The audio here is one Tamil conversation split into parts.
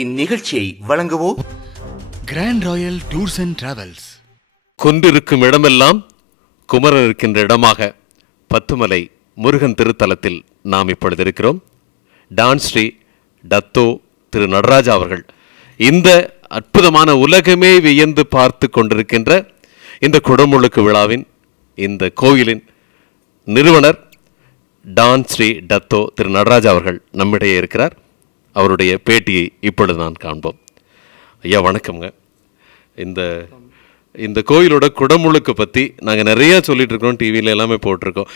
இந்நிகழ்ச்சியை வழங்குவோர் grand royal tours and travels. கொன்றிருக்கும் இடமெல்லாம் குமரன் இருக்கின்ற இடமாக பத்துமலை முருகன் திருத்தலத்தில் நாம் இப்பொழுது இருக்கிறோம். டான் ஸ்ரீ டத்தோ திரு நடராஜா அவர்கள் இந்த அற்புதமான உலகமே வியந்து பார்த்து கொண்டிருக்கின்ற இந்த குடமுழுக்கு விழாவின் இந்த கோயிலின் நிறுவனர் டான் ஸ்ரீ டத்தோ திரு நடராஜா அவர்கள் நம்மிடையே இருக்கிறார். அவருடைய பேட்டியை இப்பொழுது நான் காண்போம். ஐயா வணக்கம்ங்க. இந்த கோயிலோட குடமுழுக்கு பற்றி நாங்கள் நிறைய சொல்லிட்டு இருக்கிறோம், டிவியில் எல்லாமே போட்டிருக்கோம்.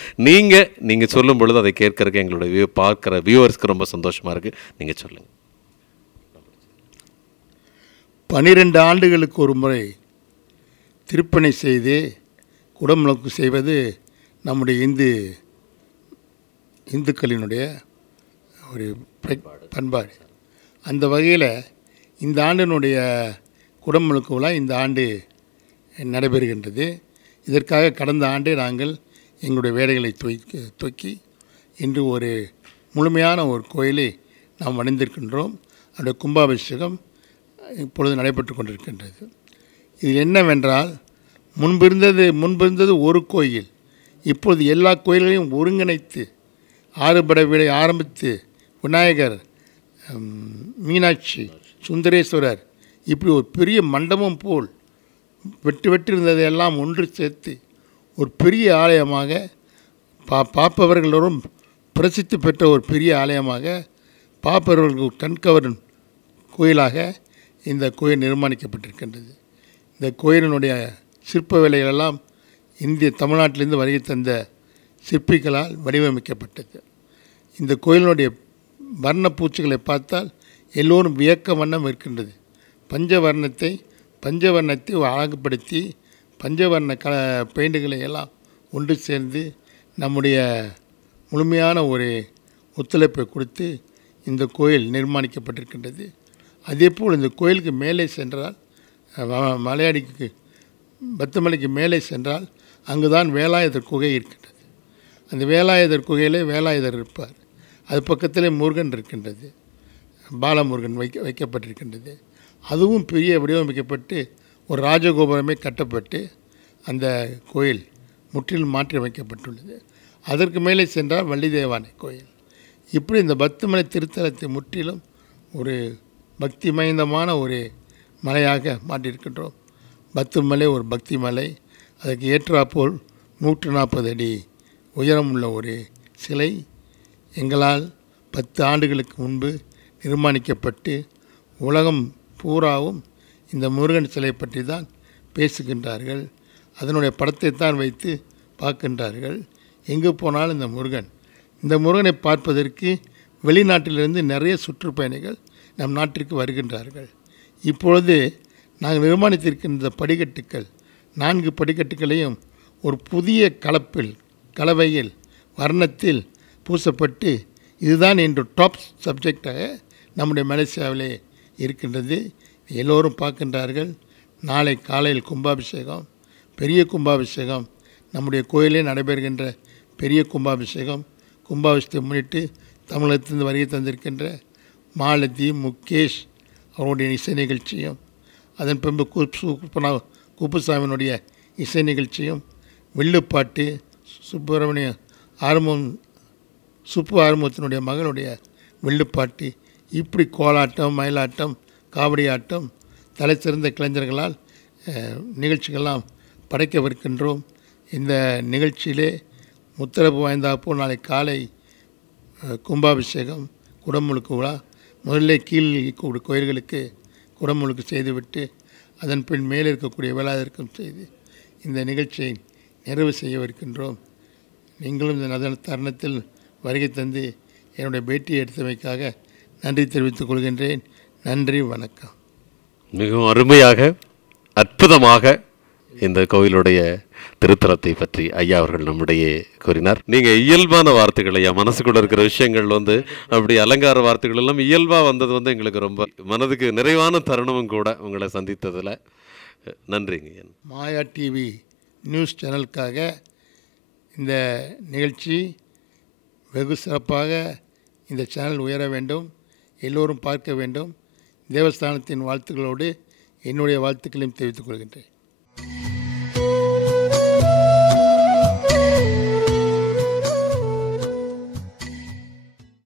நீங்கள் சொல்லும் பொழுது அதை கேட்கறதுக்கு எங்களுடைய பார்க்குற வியூவர்ஸ்க்கு ரொம்ப சந்தோஷமாக இருக்குது. நீங்கள் சொல்லுங்கள். 12 ஆண்டுகளுக்கு ஒரு முறை திருப்பணி செய்து குடமுழுக்கு செய்வது நம்முடைய இந்துக்களினுடைய ஒரு பண்பாடு. அந்த வகையில் இந்த ஆண்டினுடைய குடமுழுக்கு விழா இந்த ஆண்டு நடைபெறுகின்றது. இதற்காக கடந்த ஆண்டே நாங்கள் எங்களுடைய வேலைகளை துவக்கி இன்று ஒரு முழுமையான ஒரு கோயிலை நாம் அடைந்திருக்கின்றோம். அதோடைய கும்பாபிஷேகம் இப்பொழுது நடைபெற்று கொண்டிருக்கின்றது. இதில் என்னவென்றால் முன்பிருந்தது ஒரு கோயில், இப்பொழுது எல்லா கோயில்களையும் ஒருங்கிணைத்து 6 படை வீடை ஆரம்பித்து விநாயகர், மீனாட்சி, சுந்தரேஸ்வரர் இப்படி ஒரு பெரிய மண்டபம் போல் வெட்டிருந்ததையெல்லாம் ஒன்று சேர்த்து ஒரு பெரிய ஆலயமாக பார்ப்பவர்களும் பிரசித்தி பெற்ற ஒரு பெரிய ஆலயமாக பார்ப்பவர்கள் கண்கவரும் கோயிலாக இந்த கோயில் நிர்மாணிக்கப்பட்டிருக்கின்றது. இந்த கோயிலினுடைய சிற்ப வேலைகளெல்லாம் தமிழ்நாட்டிலிருந்து வருகை தந்த சிற்பிகளால் வடிவமைக்கப்பட்டது. இந்த கோயிலினுடைய வர்ணப்பூச்சிகளை பார்த்தால் எல்லோரும் வியக்க வண்ணம் இருக்கின்றது. பஞ்சவர்ணத்தை அழகுபடுத்தி பஞ்சவர்ண பெயிண்டுகளை எல்லாம் ஒன்று சேர்ந்து நம்முடைய முழுமையான ஒரு ஒத்துழைப்பை கொடுத்து இந்த கோயில் நிர்மாணிக்கப்பட்டிருக்கின்றது. அதேபோல் இந்த கோயிலுக்கு மேலே சென்றால் பத்துமலைக்கு மேலே சென்றால் அங்குதான் வேலாயுதர் குகை இருக்கின்றது. அந்த வேலாயுதர் குகையிலே வேலாயுதர் இருப்பார். அது பக்கத்திலே முருகன் இருக்கின்றது, பாலமுருகன் வைக்கப்பட்டிருக்கின்றது. அதுவும் பெரிய வடிவமைக்கப்பட்டு ஒரு ராஜகோபுரமே கட்டப்பட்டு அந்த கோயில் முற்றிலும் மாற்றி அமைக்கப்பட்டுள்ளது. அதற்கு மேலே சென்றால் வள்ளிதேவானை கோயில். இப்படி இந்த பத்துமலை திருத்தலத்தை முற்றிலும் ஒரு பக்தி மைந்தமான ஒரு மலையாக மாற்றியிருக்கின்றோம். பத்துமலை ஒரு பக்தி மலை. அதற்கு ஏற்றாப்போல் 140 அடி உயரமுள்ள ஒரு சிலை எங்களால் 10 ஆண்டுகளுக்கு முன்பு நிர்மாணிக்கப்பட்டு உலகம் பூராவும் இந்த முருகன் சிலை பற்றி தான் பேசுகின்றார்கள். அதனுடைய படத்தை தான் வைத்து பார்க்கின்றார்கள். எங்கு போனாலும் இந்த முருகனை பார்ப்பதற்கு வெளிநாட்டிலிருந்து நிறைய சுற்றுப்பயணிகள் நம் நாட்டிற்கு வருகின்றார்கள். இப்பொழுது நாங்கள் நிர்மாணித்திருக்கின்ற படிக்கட்டுக்கள் 4 படிக்கட்டுகளையும் ஒரு புதிய கலவையில் வர்ணத்தில் பூசப்பட்டு இதுதான் இன்று டாப் சப்ஜெக்டாக நம்முடைய மலேசியாவிலே இருக்கின்றது. எல்லோரும் பார்க்கின்றார்கள். நாளை காலையில் கும்பாபிஷேகம், பெரிய கும்பாபிஷேகம், நம்முடைய கோயிலே நடைபெறுகின்ற பெரிய கும்பாபிஷேகத்தை முன்னிட்டு தமிழகத்திலிருந்து வருகை தந்திருக்கின்ற மாலதி, முகேஷ் அவருடைய இசை நிகழ்ச்சியும், அதன் பின்பு குப்புசாமியினுடைய இசை நிகழ்ச்சியும், வில்லுப்பாட்டு, சுப்பு ஆறுமுகத்தினுடைய மகளுடைய வில்லுப்பாட்டு, இப்படி கோலாட்டம், மயிலாட்டம், காவடி ஆட்டம், தலை சிறந்த கலைஞர்களால் நிகழ்ச்சிகள்லாம் படைக்கவிருக்கின்றோம். இந்த நிகழ்ச்சியிலே முத்தரப்பு வாய்ந்தாப்போல் நாளை காலை கும்பாபிஷேகம், குடமுழுக்கு விழா. முதல்ல கீழ் கோயில்களுக்கு குடமுழுக்கு செய்துவிட்டு அதன் பின் மேலே இருக்கக்கூடிய வேலாயுதருக்கும் செய்து இந்த நிகழ்ச்சியை நிறைவு செய்யவிருக்கின்றோம். நீங்களும் இந்த தருணத்தில் வருகை தந்து என்னுடைய பேட்டியை எடுத்தமைக்காக நன்றி தெரிவித்துக் கொள்கின்றேன். நன்றி, வணக்கம். மிகவும் அருமையாக அற்புதமாக இந்த கோயிலுடைய திருத்தலத்தை பற்றி ஐயா அவர்கள் நம்முடைய கூறினார். நீங்கள் இயல்பான வார்த்தைகள் ஐயா, மனசுக்குள்ள இருக்கிற விஷயங்கள் அப்படி அலங்கார வார்த்தைகள் எல்லாம் இயல்பாக வந்தது எங்களுக்கு ரொம்ப மனதுக்கு நிறைவான தருணமும் கூட உங்களை சந்தித்ததில். நன்றிங்க. மாயா டிவி நியூஸ் சேனலுக்காக இந்த நிகழ்ச்சி வெகு சிறப்பாக இந்த சேனல் உயர வேண்டும், எல்லோரும் பார்க்க வேண்டும். தேவஸ்தானத்தின் வாழ்த்துக்களோடு என்னுடைய வாழ்த்துக்களையும் தெரிவித்துக் கொள்கின்றேன்.